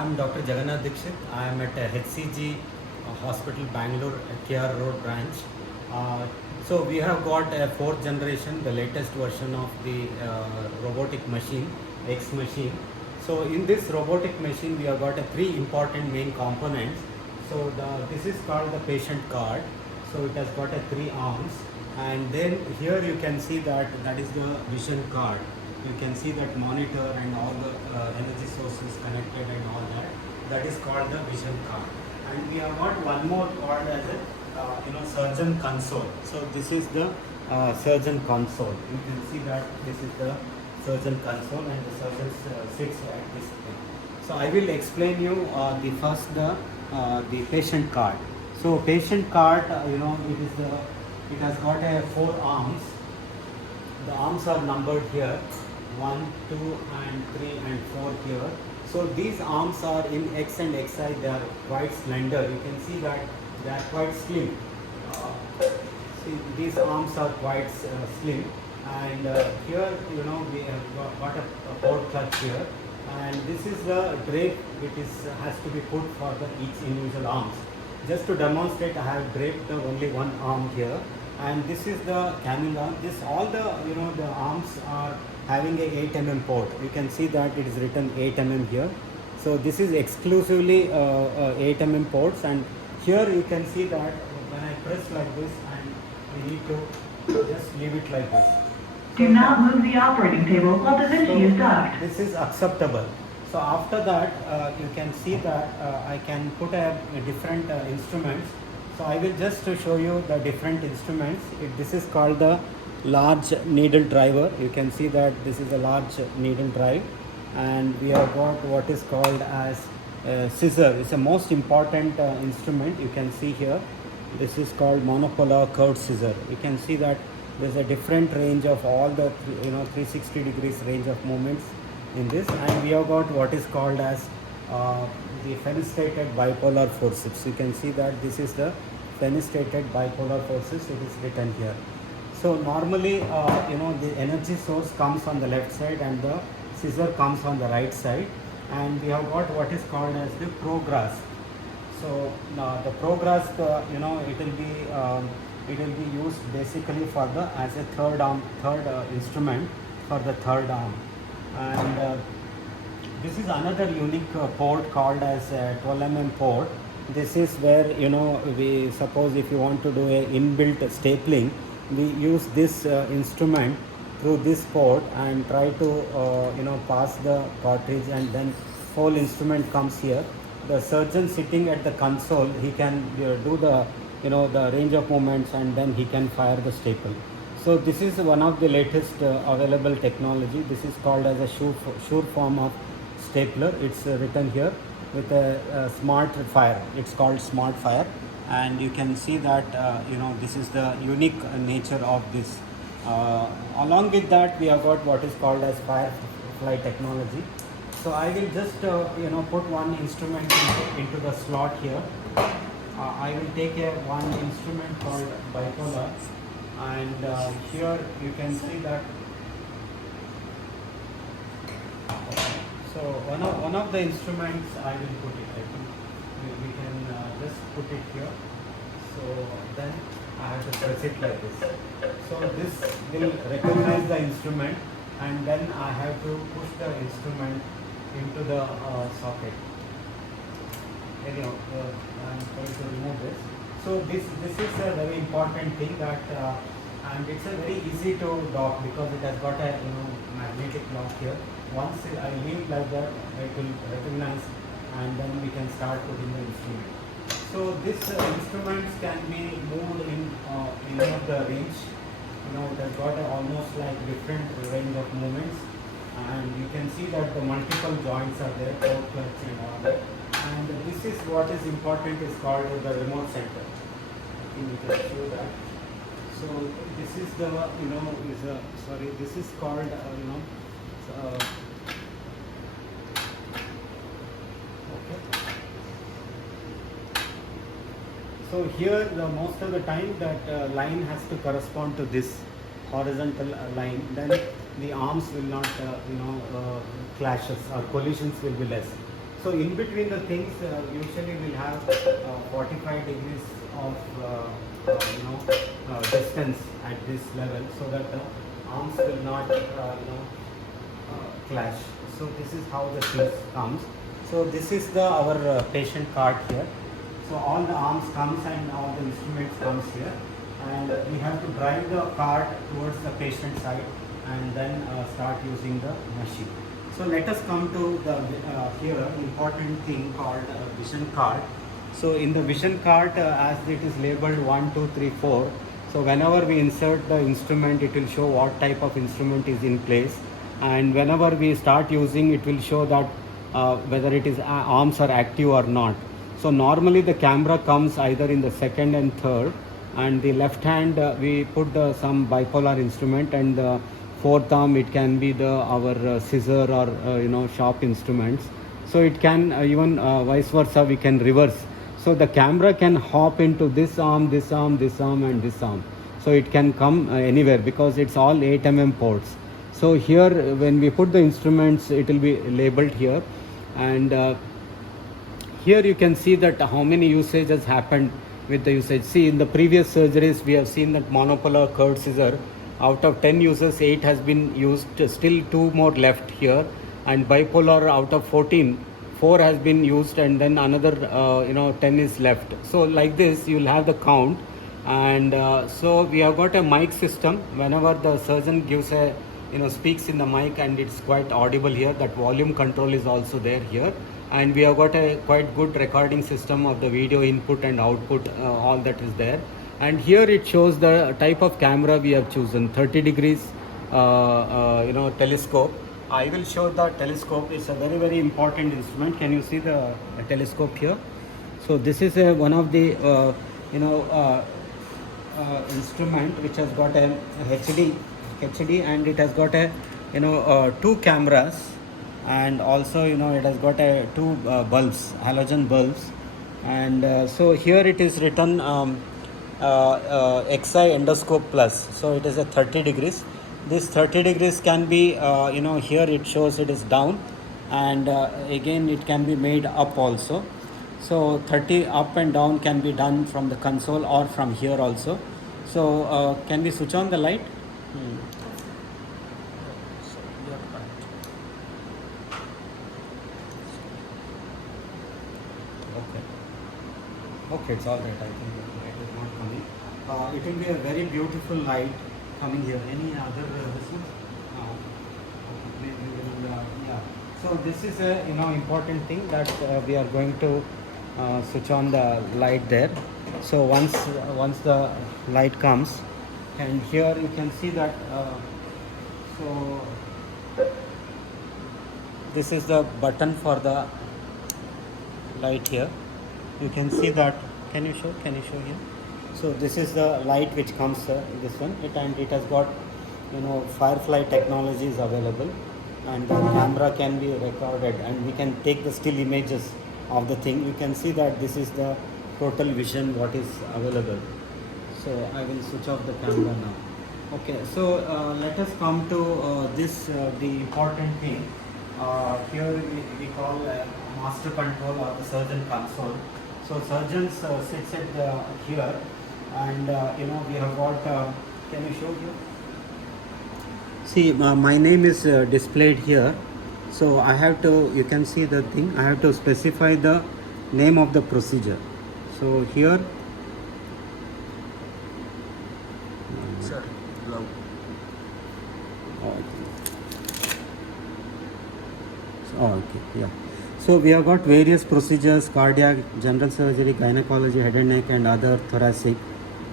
I'm Dr. Jagannath Dixit. I am at HCG Hospital, Bangalore, KR Road branch. So we have got a fourth generation, the latest version of the robotic machine, X machine. So in this robotic machine, we have got three important main components. So this is called the patient card. So it has got three arms, and then here you can see that is the vision card. You can see that monitor and all the energy sources connected and all that. That is called the vision card. And we have got one more card as a surgeon console. So this is the surgeon console. You can see that this is the surgeon console, and the surgeon sits at this thing. So I will explain you the first the patient card. So patient card, it has got four arms. The arms are numbered here, 1, 2 and 3 and 4 here. So these arms are in X and XI, they are quite slender. You can see that they are quite slim. See, these arms are quite slim, and here we have got a port clutch here, and this is the drape which has to be put for each individual arms. Just to demonstrate, I have draped only one arm here, and this is the cannula. This all the arms are having a 8 mm port. You can see that it is written 8 mm here. So this is exclusively 8 mm ports, and here you can see that when I press like this, and we need to just leave it like this. Do not move the operating table while Davanci is docked. This is acceptable. So after that, you can see that I can put a different instruments. So I will just show you the different instruments. This is called the large needle driver. You can see that this is a large needle drive, and we have got what is called as scissor. It's a most important instrument. You can see here, this is called monopolar curved scissor. You can see that there's a different range of all the 360 degrees range of movements in this, and we have got what is called as the fenestrated bipolar forceps. You can see that this is the fenestrated bipolar forceps. It is written here. So normally the energy source comes on the left side and the scissor comes on the right side, and we have got what is called as the prograsp. So the prograsp, it will be used basically for as a third instrument for the third arm. And this is another unique port called as 12 mm port. This is where we suppose if you want to do a inbuilt stapling, we use this instrument through this port and try to pass the cartridge, and then whole instrument comes here. The surgeon sitting at the console, he can do the the range of movements, and then he can fire the staple. So this is one of the latest available technology. This is called as a sure form of stapler. It's written here with a smart fire. It's called smart fire, and you can see that this is the unique nature of this. Along with that, we have got what is called as firefly technology. So I will just put one instrument into the slot here. I will take one instrument called bipolar, and here you can see that. So one of the instruments I will put it. I think we can just put it here. So then I have to press it like this. So this will recognize the instrument, and then I have to push the instrument into the socket. Anyhow, I'm going to remove this. So this is a very important thing that, and it's a very easy to dock because it has got a magnetic lock here. Once I leave like that, it will recognize, and then we can start putting the instrument. So these instruments can be moved in any of the range. It has got almost like different range of movements, and you can see that the multiple joints are there, port clutch and all that. And this is what is important, is called the remote center. I think we can show that. So this is the this is called okay. So here most of the time that line has to correspond to this horizontal line, then the arms will not clashes or collisions will be less. So in between the things, usually we'll have 45 degrees of distance at this level, so that the arms will not clash. So this is how the piece comes. So this is the our patient cart here. So all the arms comes and all the instruments comes here, and we have to drive the cart towards the patient side and then start using the machine. So let us come to the here important thing called vision card. So in the vision card, as it is labeled 1, 2, 3, 4. So whenever we insert the instrument, it will show what type of instrument is in place, and whenever we start using, it will show that whether it is arms are active or not. So normally the camera comes either in the second and third, and the left hand we put some bipolar instrument, and the fourth arm it can be the our scissor or sharp instruments. So it can even vice versa, we can reverse. So the camera can hop into this arm, this arm, this arm, and this arm. So it can come anywhere because it's all 8 mm ports. So here when we put the instruments, it will be labeled here, and here you can see that how many usages happened with the usage. See, in the previous surgeries we have seen that monopolar curved scissor, out of 10 uses 8 has been used, still 2 more left here, and bipolar out of 14, 4 has been used, and then another 10 is left. So like this you will have the count. And so we have got a mic system. Whenever the surgeon gives a speaks in the mic, and it's quite audible here, that volume control is also there here. And we have got a quite good recording system of the video input and output, all that is there. And here it shows the type of camera we have chosen, 30 degrees telescope. I will show the telescope. It's a very, very important instrument. Can you see the telescope here? So this is one of the instrument which has got a HD, and it has got a 2 cameras, and also it has got a 2 bulbs, halogen bulbs. And so here it is written XI endoscope plus. So it is a 30 degrees. This 30 degrees can be here it shows it is down, and again it can be made up also. So 30 up and down can be done from the console or from here also. So can we switch on the light? Okay, it's all right. I think the light is not coming. It will be a very beautiful light coming here. Any other business? Maybe we will, yeah. So this is a important thing that we are going to switch on the light there. So once the light comes, and here you can see that. So this is the button for the light here. You can see that. Can you show here? So this is the light which comes this one, and it has got Firefly technology is available, and the camera can be recorded, and we can take the still images of the thing. You can see that this is the total vision what is available. So I will switch off the camera now. Okay, so let us come to this the important thing. Here we call master control or the surgeon console. So surgeons sits at here, and we have got. Can you show here? See, my name is displayed here. So I have to. You can see the thing. I have to specify the name of the procedure. So here. Sir, low. Okay, yeah. So we have got various procedures: cardiac, general surgery, gynecology, head and neck, and other thoracic,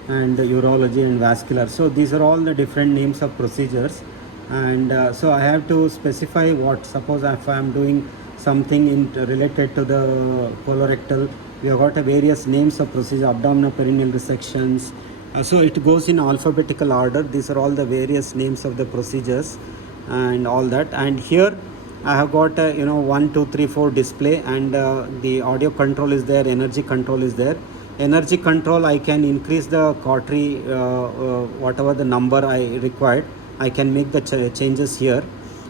and urology and vascular. So these are all the different names of procedures, and so I have to specify what. Suppose if I am doing something related to the colorectal, we have got various names of procedure: abdominal perineal resections. So it goes in alphabetical order. These are all the various names of the procedures and all that. And here I have got 1, 2, 3, 4 display, and the audio control is there, energy control is there. Energy control, I can increase the cautery, whatever the number I required, I can make the changes here.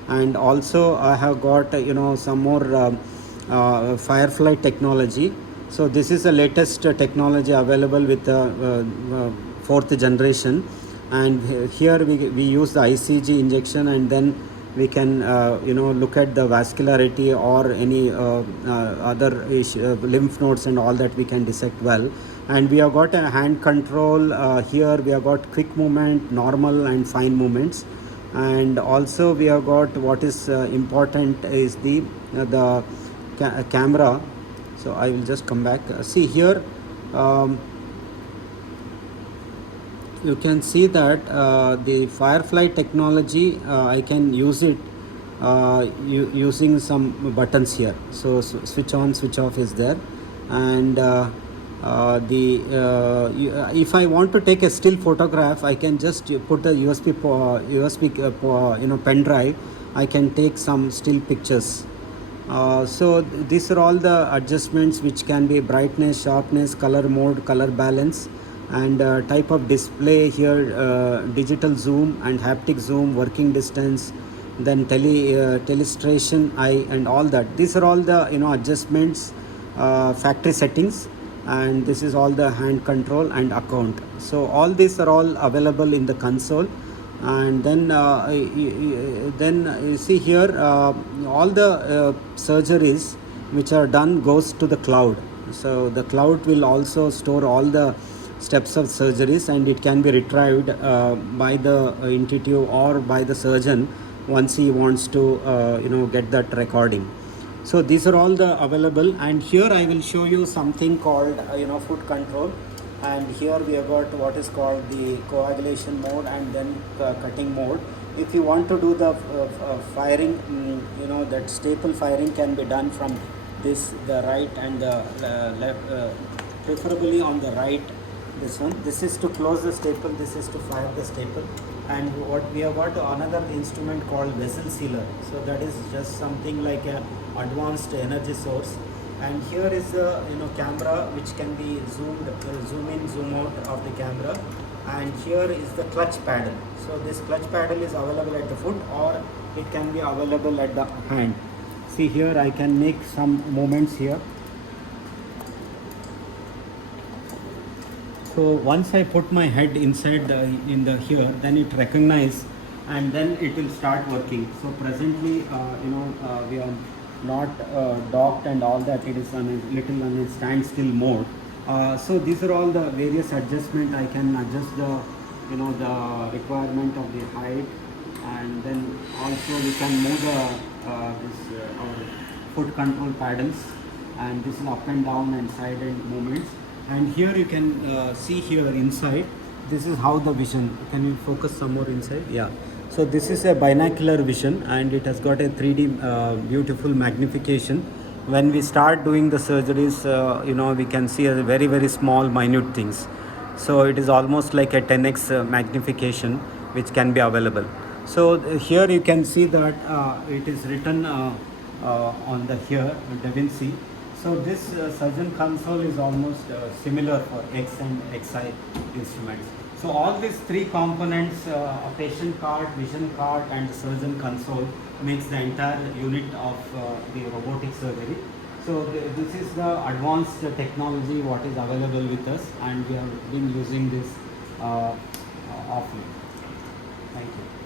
And also I have got some more Firefly technology. So this is the latest technology available with the fourth generation, and here we use the ICG injection, and then we can look at the vascularity or any other lymph nodes and all that we can dissect well. And we have got a hand control. Here we have got quick movement, normal and fine movements, and also we have got what is important is the camera. So I will just come back. See here, you can see that the Firefly technology, I can use it using some buttons here. So switch on, switch off is there, and if I want to take a still photograph, I can just put the USB pen drive. I can take some still pictures. So these are all the adjustments which can be brightness, sharpness, color mode, color balance, and type of display here, digital zoom and haptic zoom, working distance, then telestration eye and all that. These are all the adjustments, factory settings, and this is all the hand control and account. So all these are all available in the console. And then you see here, all the surgeries which are done goes to the cloud. So the cloud will also store all the steps of surgeries, and it can be retrieved by the intuitive or by the surgeon once he wants to get that recording. So these are all the available, and here I will show you something called foot control. And here we have got what is called the coagulation mode, and then cutting mode. If you want to do the firing, that staple firing can be done from the right and the left, preferably on the right. This is to close the staple, this is to fire the staple. And what we have got another instrument called vessel sealer. So that is just something like a advanced energy source. And here is a camera which can be zoom in, zoom out of the camera. And here is the clutch paddle. So this clutch paddle is available at the foot, or it can be available at the hand. See here, I can make some movements here. So once I put my head inside here, then it recognizes, and then it will start working. So presently, we are not docked and all that. It is on a little on a standstill mode. So these are all the various adjustment. I can adjust the the requirement of the height, and then also we can move the our foot control paddles, and this is up and down and side and movements. And here you can see here inside, this is how the vision. Can you focus some more inside? Yeah. So this is a binocular vision, and it has got a 3D beautiful magnification. When we start doing the surgeries, we can see a very, very small minute things. So it is almost like a 10x magnification which can be available. So here you can see that it is written on the here Davanci. So this surgeon console is almost similar for X and XI instruments. So all these three components, a patient card, vision card, and the surgeon console, makes the entire unit of the robotic surgery. So this is the advanced technology what is available with us, and we have been using this often. Thank you.